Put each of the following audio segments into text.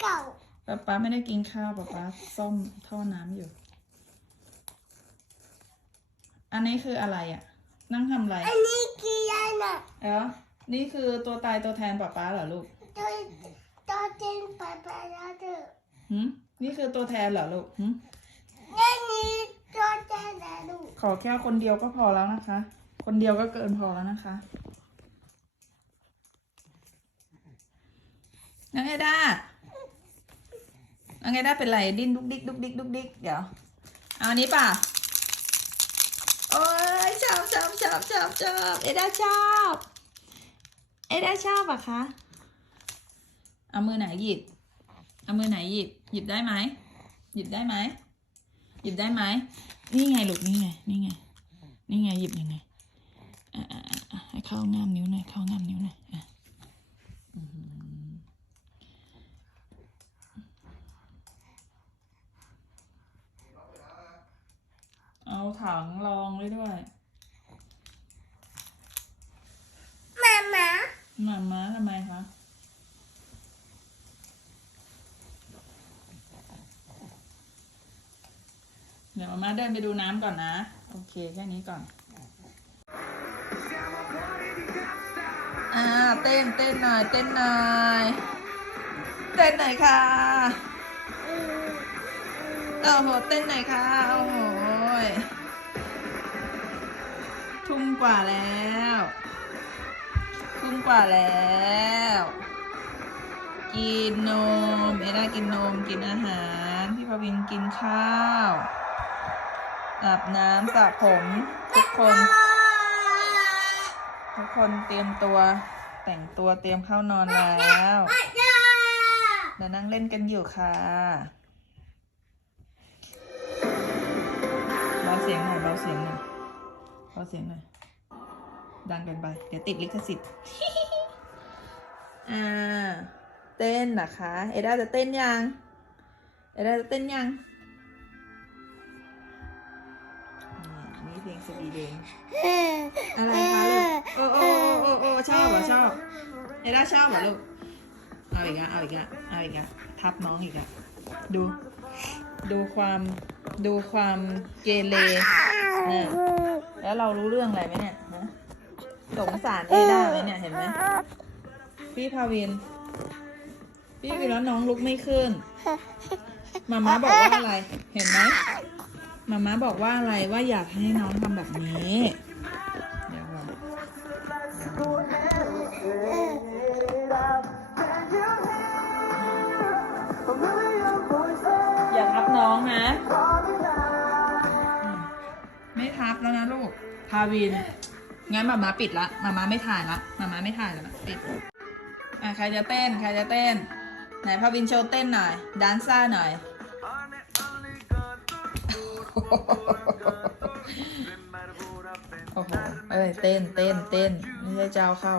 เก่าป๊าป๊าไม่ได้กินข้าวป๊าป๊าซ่อมท่อน้ำอยู่ อันนี้คืออะไรอะ นั่งทำอะไร อันนี้กี่ยันอะเอ้านี่คือตัวตายตัวแทนป๊าป๊าเหรอลูกตัวตัวเต้นไปไปแล้วเถอะหืมนี่คือตัวแทนเหรอลูกหืมนี่นี่ตัวเต้นแล้วลูกขอแค่คนเดียวก็พอแล้วนะคะ คนเดียวก็เกินพอแล้วนะคะน้องเอด้า น้องเอด้เป็นไรดิ้นดุกดิกดุกดิกดุกดิกเดี๋ยว เอาอันนี้ป่ะ โอ้ยชอบชอบชอบชอบชอบเอด้าชอบ เอด้าชอบอะคะ เอามือไหนหยิบ เอามือไหนหยิบ หยิบได้ไหม หยิบได้ไหม หยิบได้ไหม นี่ไงลูกนี่ไง นี่ไง นี่ไงหยิบยังไง อะอะอะอะให้เข้าง่ามนิ้วหน่อย เข้าง่ามนิ้วหน่อยอะอื้อหือเอา ถังรองไว้ด้วยมามาหมาม้าทำไมคะ เดี๋ยวมาม่าเดินไปดูน้ำก่อนนะ โอเค แค่นี้ก่อน อ่า เต้นเต้นหน่อย เต้นหน่อย เต้นหน่อยค่ะอืมโอ้โห เต้นหน่อยค่ะ โอ้โห กว่าแล้วทุ่มกว่าแล้ว กินนม เอด้ากินนมกินอาหาร พี่พวินกินข้าวอาบน้ำสระผมทุกคน ทุกคนเตรียมตัว แต่งตัวเตรียมเข้านอนแล้วเดี๋ยวนั่งเล่นกันอยู่ค่ะเบาเสียงหน่อยเบาเสียงหน่อยเบาเสียงหน่อย ดังเกันไปเดี๋ยวติดลิขสิทธิ์อ่าเต้นนะคะ เอด้าจะเต้นยัง เอด้าจะเต้นยังนี่นี่เพลงสวีเดนอะไรคะลูกโอ้โอ้โอ้โอ้ชอบเหรอชอบ เอด้าชอบเหรอลูก เอาอีกอะเอาอีกอะเอาอีกอะทับน้องอีกอะดู ดูความดูความเกเรแล้วเรารู้เรื่องอะไรไหมเนี่ย สงสารเอด้าไหมเนี่ยเห็นไหมพี่พาวิน พี่วินแล้วน้องลุกไม่ขึ้นมาม่าบอกว่าอะไร เห็นไหมมาม่าบอกว่าอะไรว่าอยากให้น้องทำแบบนี้เดี๋ยวก่อนอย่าทับน้องนะอืมไม่ทับแล้วนะลูกพาวิน งั้นมามาปิดละมามาไม่ถ่ายละมามาไม่ถ่ายแล้วนะปิดอะใครจะเต้น ใครจะเต้น ไหนพาวินโชว์เต้นหน่อยดานซ่าหน่อยโอ้โหเอ้ยเต้นเต้นเต้นไม่ใช่เจ้าเข้า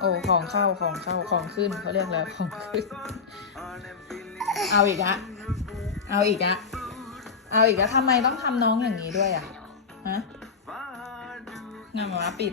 โอ้ของเข้าของเข้าของขึ้นเขาเรียกแล้วของขึ้น เอาอีกอะเอาอีกอะเอาอีกอะทำไมต้องทำน้องอย่างนี้ด้วยอะฮะ งานมาปิด